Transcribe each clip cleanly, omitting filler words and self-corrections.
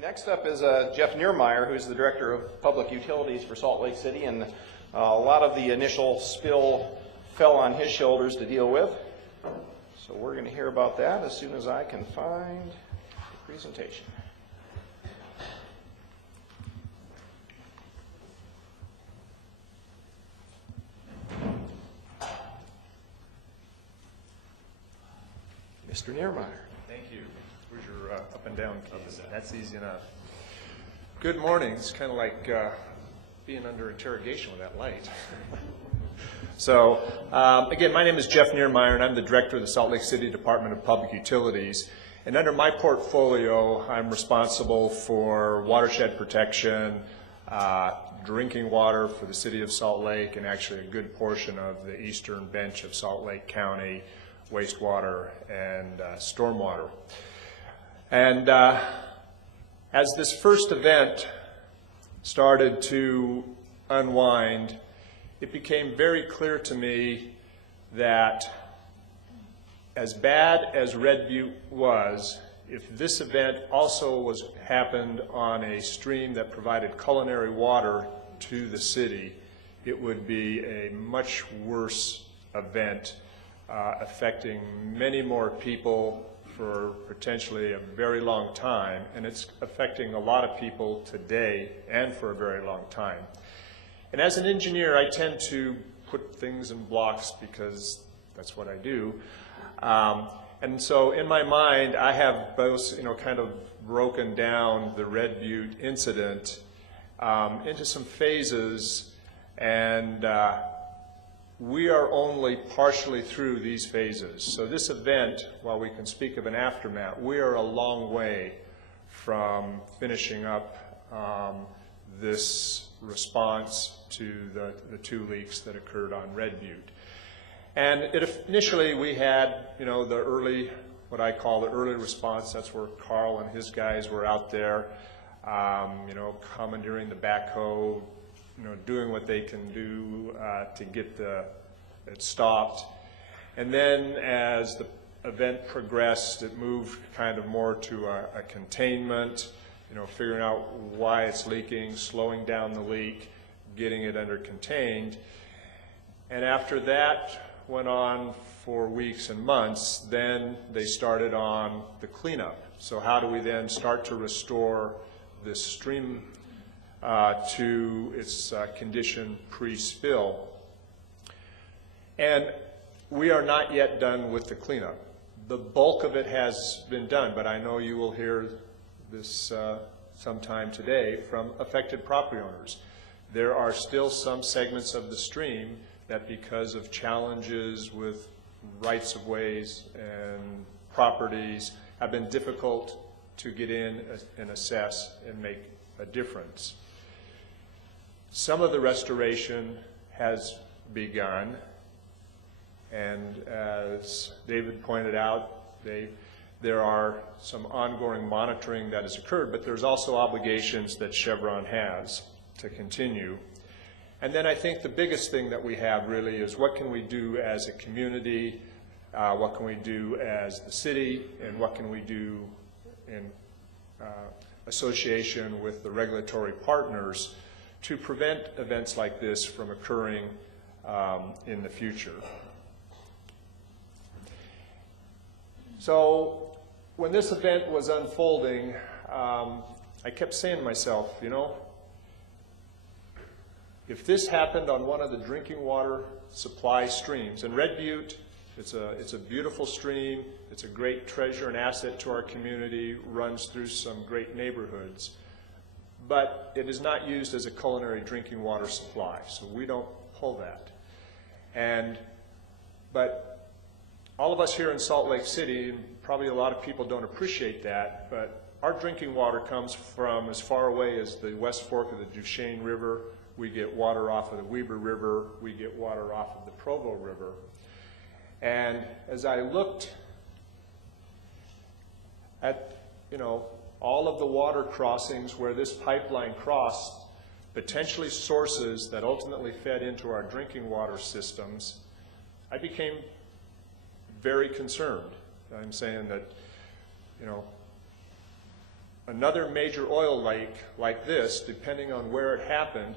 Next up is Jeff Niermeyer, who's the Director of Public Utilities for Salt Lake City, and a lot of the initial spill fell on his shoulders to deal with. So we're going to hear about that as soon as I can find the presentation. Mr. Niermeyer. Thank you. Where's your up and down keys? That's easy enough. Good morning. It's kind of like being under interrogation with that light. So, again, my name is Jeff Niermeyer, and I'm the Director of the Salt Lake City Department of Public Utilities. And under my portfolio, I'm responsible for watershed protection, drinking water for the city of Salt Lake, and actually a good portion of the eastern bench of Salt Lake County, wastewater and stormwater. And as this first event started to unwind, it became very clear to me that as bad as Red Butte was, if this event also happened on a stream that provided culinary water to the city, it would be a much worse event, affecting many more people for potentially a very long time, and it's affecting a lot of people today and for a very long time. And as an engineer, I tend to put things in blocks because that's what I do. And so in my mind, I have both, kind of broken down the Red Butte incident into some phases, and we are only partially through these phases. So this event, while we can speak of an aftermath, we are a long way from finishing up this response to the two leaks that occurred on Red Butte. And initially we had, the early, what I call the early response. That's where Carl and his guys were out there, commandeering the backhoe, doing what they can do to get it stopped. And then as the event progressed, it moved kind of more to a containment, figuring out why it's leaking, slowing down the leak, getting it under contained. And after that went on for weeks and months, then they started on the cleanup. So how do we then start to restore this stream to its condition pre-spill? And we are not yet done with the cleanup. The bulk of it has been done, but I know you will hear this sometime today from affected property owners. There are still some segments of the stream that, because of challenges with rights of ways and properties, have been difficult to get in and assess and make a difference. Some of the restoration has begun, and as David pointed out, there are some ongoing monitoring that has occurred, but there's also obligations that Chevron has to continue. And then I think the biggest thing that we have really is what can we do as a community, what can we do as the city, and what can we do in association with the regulatory partners to prevent events like this from occurring in the future. So when this event was unfolding, I kept saying to myself, if this happened on one of the drinking water supply streams, and Red Butte, it's a beautiful stream, it's a great treasure and asset to our community, runs through some great neighborhoods, but it is not used as a culinary drinking water supply, so we don't pull that. But all of us here in Salt Lake City, and probably a lot of people don't appreciate that, but our drinking water comes from as far away as the West Fork of the Duchesne River. We get water off of the Weber River. We get water off of the Provo River. And as I looked at, all of the water crossings where this pipeline crossed, potentially sources that ultimately fed into our drinking water systems, I became very concerned. I'm saying that, Another major oil leak like this, depending on where it happened,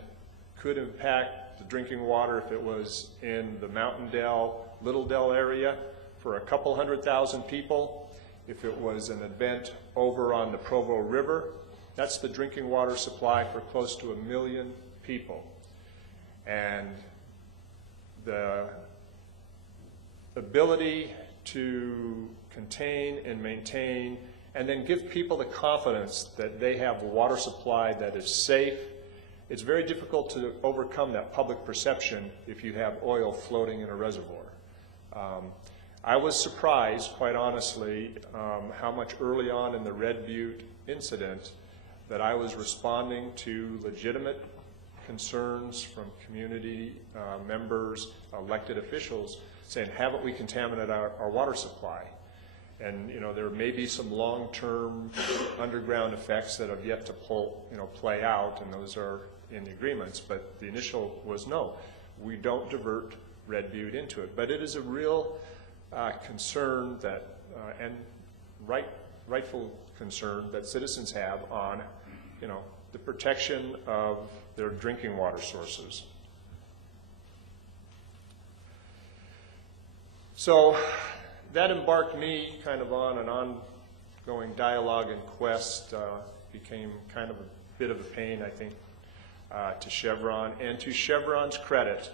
could impact the drinking water if it was in the Mountain Dell, Little Dell area for a couple 100,000 people. If it was an event over on the Provo River, that's the drinking water supply for close to 1 million people. And the ability to contain and maintain and then give people the confidence that they have a water supply that is safe. It's very difficult to overcome that public perception if you have oil floating in a reservoir. I was surprised, quite honestly, how much early on in the Red Butte incident that I was responding to legitimate concerns from community members, elected officials, saying, haven't we contaminated our water supply? And there may be some long-term underground effects that have yet to play out, and those are in the agreements, but the initial was no, we don't divert Red Butte into it. But it is a real concern that, and rightful concern that citizens have on, the protection of their drinking water sources. So that embarked me kind of on an ongoing dialogue and quest, became kind of a bit of a pain, I think, to Chevron. And to Chevron's credit,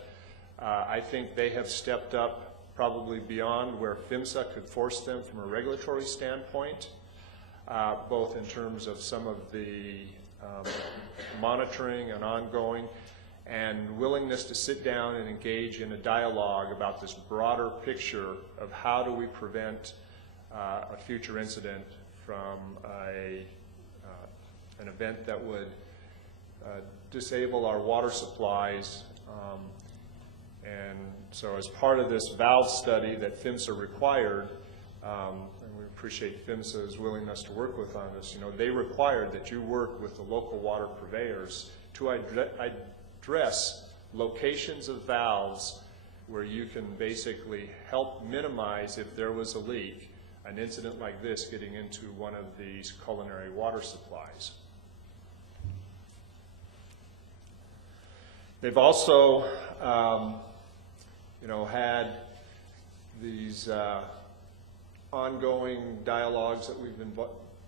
I think they have stepped up probably beyond where PHMSA could force them from a regulatory standpoint, both in terms of some of the monitoring and ongoing, and willingness to sit down and engage in a dialogue about this broader picture of how do we prevent a future incident from an event that would disable our water supplies. And so as part of this valve study that PHMSA required, and we appreciate PHMSA's willingness to work with on this, they required that you work with the local water purveyors to address locations of valves where you can basically help minimize, if there was a leak, an incident like this getting into one of these culinary water supplies. They've also had these ongoing dialogues that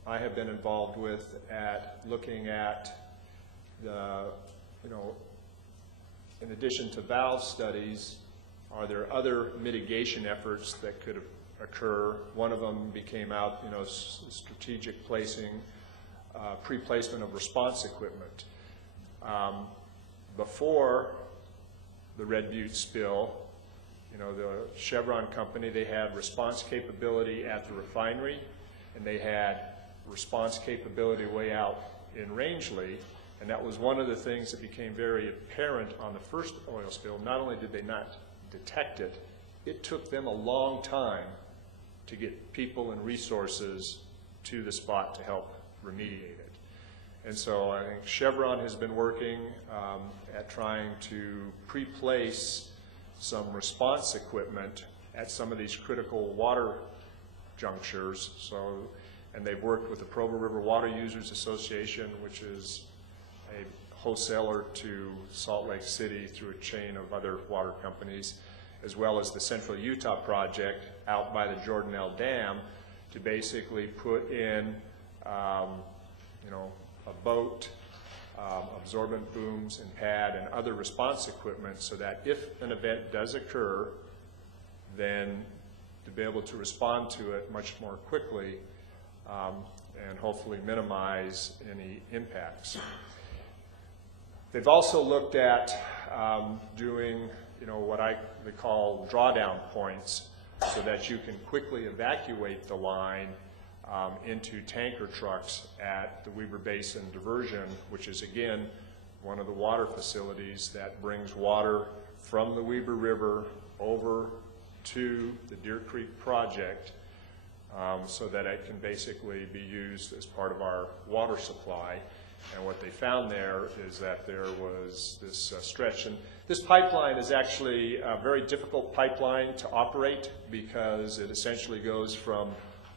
I have been involved with at looking at the, in addition to valve studies, are there other mitigation efforts that could occur? One of them came out, strategic placing, pre-placement of response equipment. Before the Red Butte spill, the Chevron company, they had response capability at the refinery, and they had response capability way out in Rangeley. And that was one of the things that became very apparent on the first oil spill. Not only did they not detect it, it took them a long time to get people and resources to the spot to help remediate it. And so I think Chevron has been working at trying to pre-place some response equipment at some of these critical water junctures. And they've worked with the Provo River Water Users Association, which is a wholesaler to Salt Lake City through a chain of other water companies, as well as the Central Utah Project out by the Jordanelle Dam, to basically put in a boat, absorbent booms and pad and other response equipment, so that if an event does occur, then to be able to respond to it much more quickly and hopefully minimize any impacts. They've also looked at doing what they call drawdown points, so that you can quickly evacuate the line into tanker trucks at the Weber Basin Diversion, which is, again, one of the water facilities that brings water from the Weber River over to the Deer Creek project, so that it can basically be used as part of our water supply. And what they found there is that there was this stretch. And this pipeline is actually a very difficult pipeline to operate, because it essentially goes from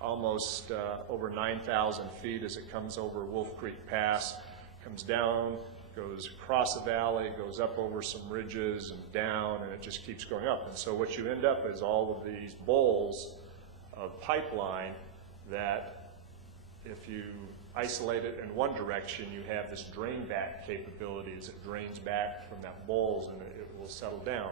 almost over 9,000 feet as it comes over Wolf Creek Pass, comes down, goes across the valley, goes up over some ridges and down, and it just keeps going up. And so what you end up is all of these bowls of pipeline that if you isolate it in one direction, you have this drain back capability as it drains back from that bowls and it will settle down.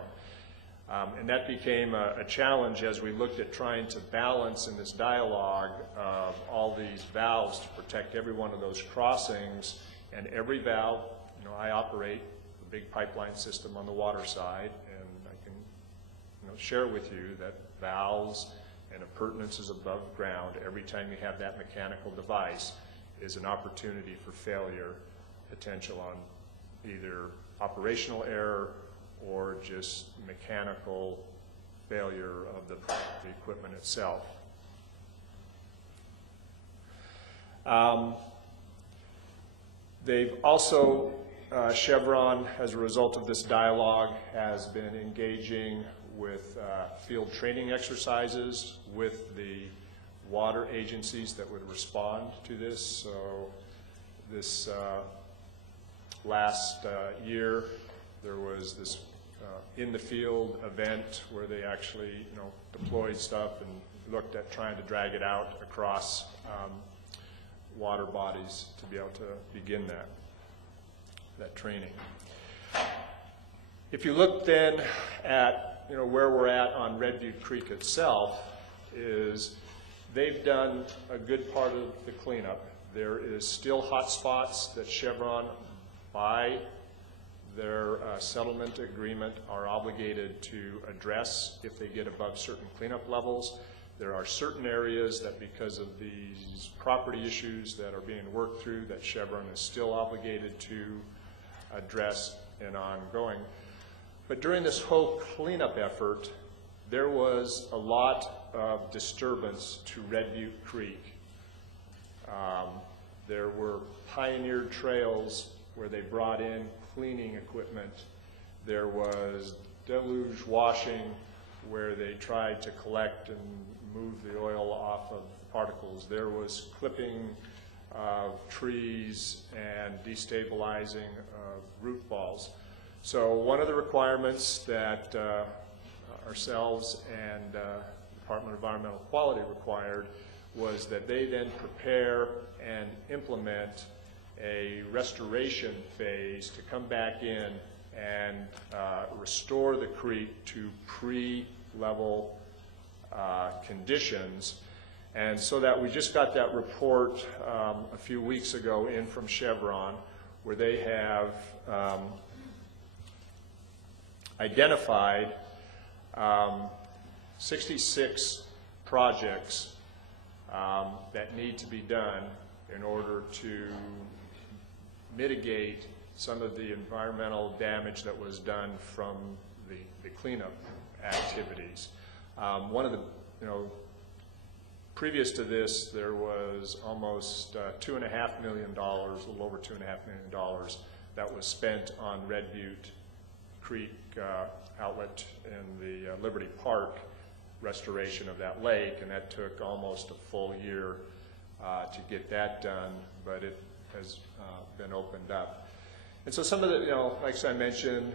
And that became a challenge as we looked at trying to balance in this dialogue of all these valves to protect every one of those crossings. And every valve, you know, I operate a big pipeline system on the water side, and I can, you know, share with you that valves and appurtenances above ground, every time you have that mechanical device, is an opportunity for failure potential on either operational error or just mechanical failure of the equipment itself. They've also, Chevron, as a result of this dialogue, has been engaging with field training exercises with the water agencies that would respond to this. So this last year, there was this in-the-field event where they actually, you know, deployed stuff and looked at trying to drag it out across water bodies to be able to begin that training. If you look then at, you know, where we're at on Red Butte Creek itself, is they've done a good part of the cleanup. There is still hot spots that Chevron, by their settlement agreement, are obligated to address if they get above certain cleanup levels. There are certain areas that, because of these property issues that are being worked through, that Chevron is still obligated to address and ongoing. But during this whole cleanup effort, there was a lot of disturbance to Red Butte Creek. There were pioneered trails where they brought in cleaning equipment. There was deluge washing where they tried to collect and move the oil off of the particles. There was clipping of trees and destabilizing of root balls. So one of the requirements that ourselves and Department of Environmental Quality required was that they then prepare and implement a restoration phase to come back in and restore the creek to pre-level conditions. And so that we just got that report a few weeks ago in from Chevron, where they have identified 66 projects that need to be done in order to mitigate some of the environmental damage that was done from the cleanup activities. One of the, you know, previous to this, there was almost $2.5 million, a little over $2.5 million that was spent on Red Butte Creek outlet in the Liberty Park restoration of that lake, and that took almost a full year to get that done, but it has been opened up. And so some of the, you know, like I mentioned,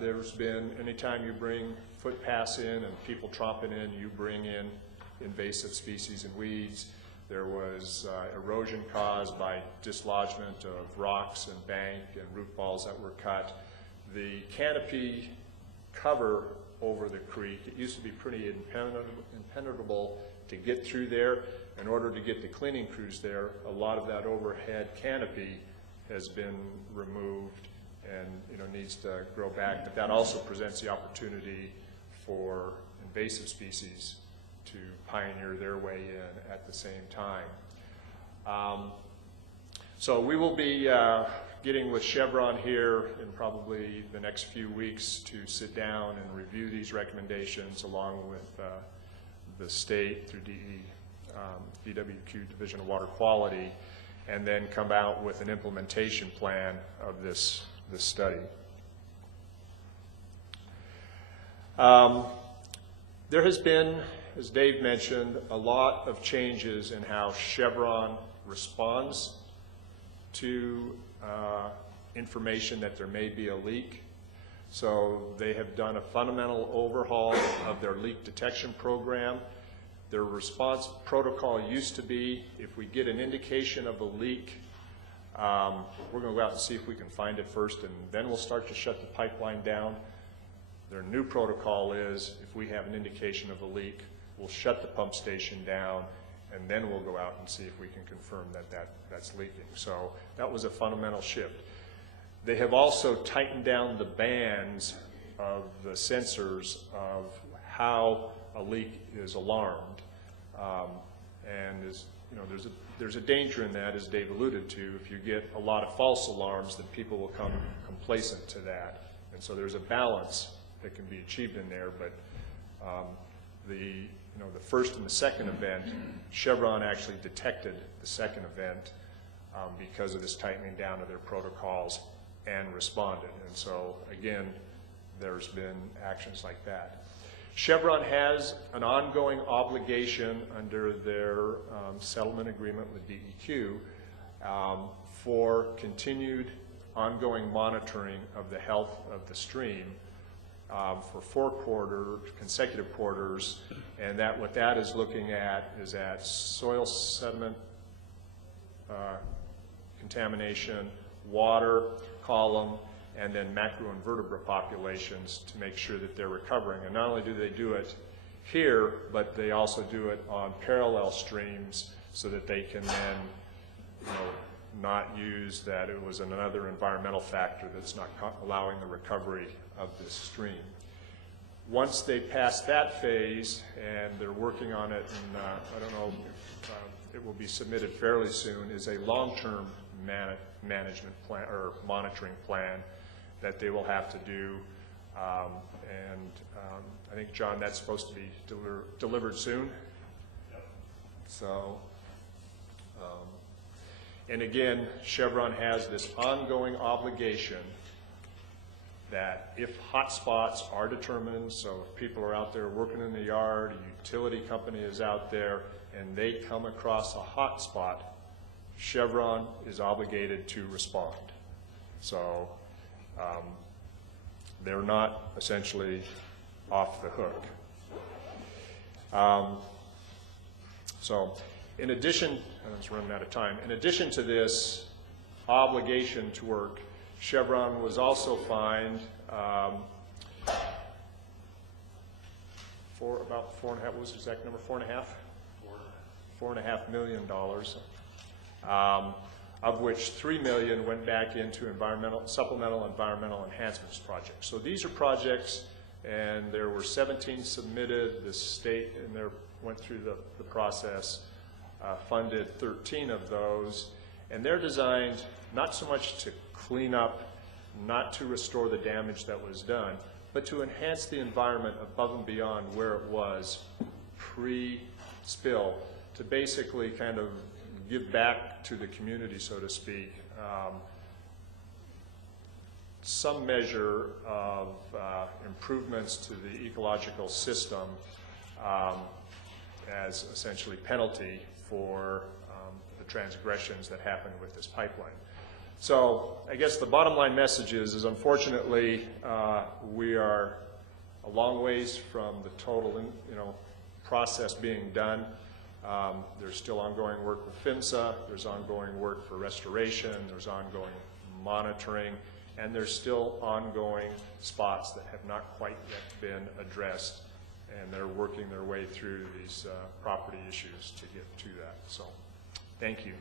there's been, anytime you bring footpaths in and people tromping in, you bring in invasive species and weeds. There was erosion caused by dislodgement of rocks and bank and root balls that were cut. The canopy cover over the creek, it used to be pretty impenetrable to get through there. In order to get the cleaning crews there, a lot of that overhead canopy has been removed and, you know, needs to grow back. But that also presents the opportunity for invasive species to pioneer their way in at the same time. So we will be getting with Chevron here in probably the next few weeks to sit down and review these recommendations along with the state through DWQ, Division of Water Quality, and then come out with an implementation plan of this study. There has been as Dave mentioned, a lot of changes in how Chevron responds to information that there may be a leak. So they have done a fundamental overhaul of their leak detection program. Their response protocol used to be, if we get an indication of a leak, we're going to go out and see if we can find it first, and then we'll start to shut the pipeline down. Their new protocol is, if we have an indication of a leak, we'll shut the pump station down, and then we'll go out and see if we can confirm that that's leaking. So that was a fundamental shift. They have also tightened down the bands of the sensors of how a leak is alarmed. And as you know, there's a danger in that, as Dave alluded to. If you get a lot of false alarms, then people will come complacent to that. And so there's a balance that can be achieved in there. But the first and the second event, Chevron actually detected the second event because of this tightening down of their protocols and responded. And so again, there's been actions like that. Chevron has an ongoing obligation under their settlement agreement with DEQ for continued ongoing monitoring of the health of the stream for 4 consecutive quarters, and what that is looking at is at soil sediment contamination, water column, and then macroinvertebrate populations to make sure that they're recovering. And not only do they do it here, but they also do it on parallel streams so that they can then not use that it was another environmental factor that's not allowing the recovery of this stream. Once they pass that phase, and they're working on it, and I don't know if it will be submitted fairly soon, is a long-term management plan or monitoring plan that they will have to do, and I think, John, that's supposed to be delivered soon. Yep. So, and again, Chevron has this ongoing obligation that if hot spots are determined, so if people are out there working in the yard, a utility company is out there, and they come across a hot spot, Chevron is obligated to respond. So they're not essentially off the hook. So in addition, I was running out of time, in addition to this obligation to work, Chevron was also fined for about what was the exact number, $4.5 million, of which $3 million went back into supplemental environmental enhancements projects. So these are projects, and there were 17 submitted. The state in there went through the process, funded 13 of those, and they're designed not so much to clean up, not to restore the damage that was done, but to enhance the environment above and beyond where it was pre-spill, to basically kind of give back to the community, so to speak, some measure of improvements to the ecological system as essentially penalty for the transgressions that happened with this pipeline. So I guess the bottom line message is unfortunately we are a long ways from the total process being done. There's still ongoing work with PHMSA, there's ongoing work for restoration, there's ongoing monitoring, and there's still ongoing spots that have not quite yet been addressed, and they're working their way through these property issues to get to that. So, thank you.